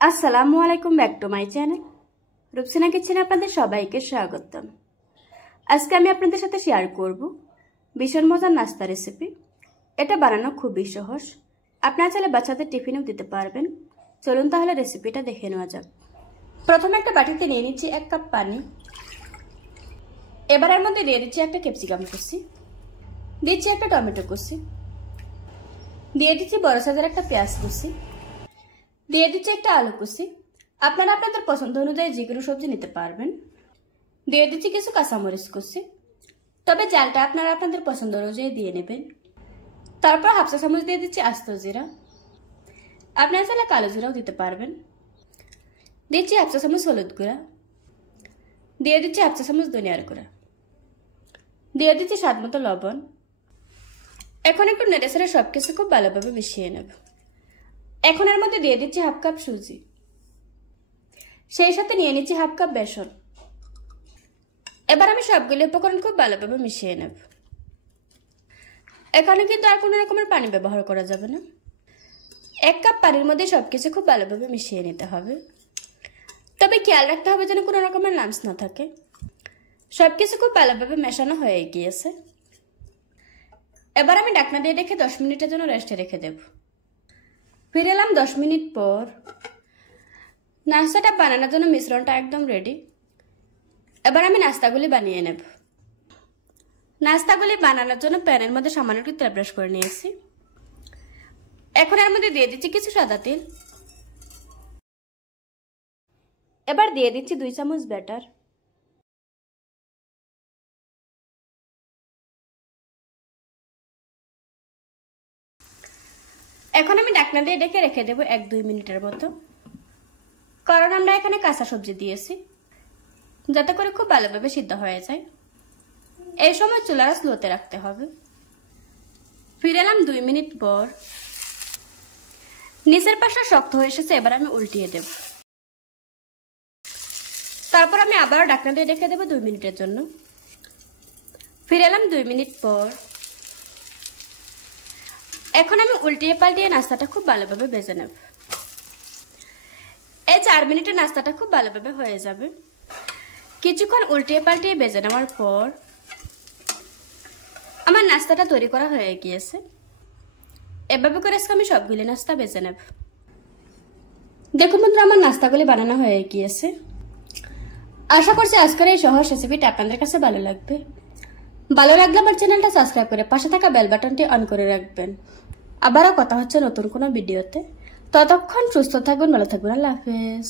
আসসালামু আলাইকুম, back to my channel Rupsina কিচেনে আপনাদের সবাইকে স্বাগতম। আজকে আমি আপনাদের সাথে শেয়ার করব ভীষণ মজার নাস্তা রেসিপি। এটা বানানো খুবই সহজ, আপনারা চাইলে বাচ্চাদের টিফিনেও দিতে পারবেন। চলুন তাহলে রেসিপিটা দেখে নেওয়া যাক। প্রথমে একটা বাটিতে নিয়ে নিচ্ছি 1 কাপ পানি। এবার এর মধ্যে দিয়ে দিচ্ছি একটা ক্যাপসিকাম কুচি, দিচ্ছি একটা টমেটো কুচি, দিয়ে দিচ্ছি বড় সাইজের একটা পেঁয়াজ কুচি, দিয়ে দিচ্ছি একটা আলু কুচি। আপনারা আপনাদের পছন্দ অনুযায়ী যে কোনো সবজি নিতে পারবেন। দিয়ে দিচ্ছি কিছু কাঁচামরিচ কুচি, তবে জালটা আপনারা আপনাদের পছন্দ অনুযায়ী দিয়ে নেবেন। তারপর হাফ চা চামচ দিয়ে দিচ্ছি আস্ত জিরা, আপনারা চাইলে কালো জিরাও দিতে পারবেন। দিচ্ছি হাফ চা চামচ হলুদ গুঁড়া, দিয়ে দিচ্ছি হাফ চা চামচ ধনিয়ার গুঁড়া, দিয়ে দিচ্ছি স্বাদ মতো লবণ। এখন একটু নেড়ে চেড়ে সবকিছু খুব ভালোভাবে মিশিয়ে নেব। এখন এর মধ্যে দিয়ে দিচ্ছি হাফ কাপ সুজি, সেই সাথে নিয়ে নিচ্ছি হাফ কাপ বেসন। এবার আমি সবগুলো উপকরণ খুব ভালোভাবে মিশিয়ে নেব। এখানে কিন্তু আর কোনো রকমের পানি ব্যবহার করা যাবে না। 1 কাপ পানির মধ্যে সবকিছু খুব ভালোভাবে মিশিয়ে নিতে হবে, তবে খেয়াল রাখতে হবে যেন কোনো রকমের লাম্পস না থাকে। সবকিছু খুব ভালোভাবে মেশানো হয়ে গিয়েছে। এবার আমি ঢাকনা দিয়ে রেখে 10 মিনিটের জন্য রেস্টে রেখে দেব। ফিরে এলাম 10 মিনিট পর। নাস্তাটা বানানোর জন্য মিশ্রণটা একদম রেডি। এবার আমি নাস্তাগুলি বানিয়ে নেব। নাস্তাগুলি বানানোর জন্য প্যানের মধ্যে সামান্য একটু তেল ব্রাশ করে নিয়েছি। এখন এর মধ্যে দিয়ে দিচ্ছি কিছু সাদা তেল। এবার দিয়ে দিচ্ছি 2 চামচ ব্যাটার। এখন আমি ঢাকনা দিয়ে ঢেকে রেখে দেবো 1-2 মিনিটের মতো, কারণ আমরা এখানে কাঁচা সবজি দিয়েছি, যাতে করে খুব ভালোভাবে সিদ্ধ হয়ে যায়। এই সময় চুলাটা স্লোতে রাখতে হবে। ফিরে এলাম 2 মিনিট পর। নিচের পাশটা শক্ত হয়ে এসেছে, এবার আমি উল্টিয়ে দেব। তারপর আমি আবারও ঢাকনা দিয়ে রেখে দেবো 2 মিনিটের জন্য। ফিরে এলাম 2 মিনিট পর। এখন আমি উল্টিয়ে পাল্টিয়ে নাস্তাটা খুব ভালোভাবে ভেজে নেব। এই 4 মিনিটে নাস্তাটা খুব ভালোভাবে হয়ে যাবে। কিছুক্ষণ উল্টিয়ে পাল্টিয়ে ভেজে নেওয়ার পর আমার নাস্তাটা তৈরি করা হয়ে গিয়েছে। এভাবে করে আজকে আমি সবগুলি নাস্তা ভেজে নেব। দেখুন বন্ধুরা, আমার নাস্তাগুলি বানানো হয়ে গিয়েছে। আশা করছি আজকের এই সহজ রেসিপিটা আপনাদের কাছে ভালো লাগবে। ভালো লাগলে আমার চ্যানেলটা সাবস্ক্রাইব করে পাশে থাকা বেল বাটনটি অন করে রাখবেন। আবারও কথা হচ্ছে নতুন কোনো ভিডিওতে। ততক্ষণ সুস্থ থাকবেন, ভালো থাকবেন। আল্লাহ হাফেজ।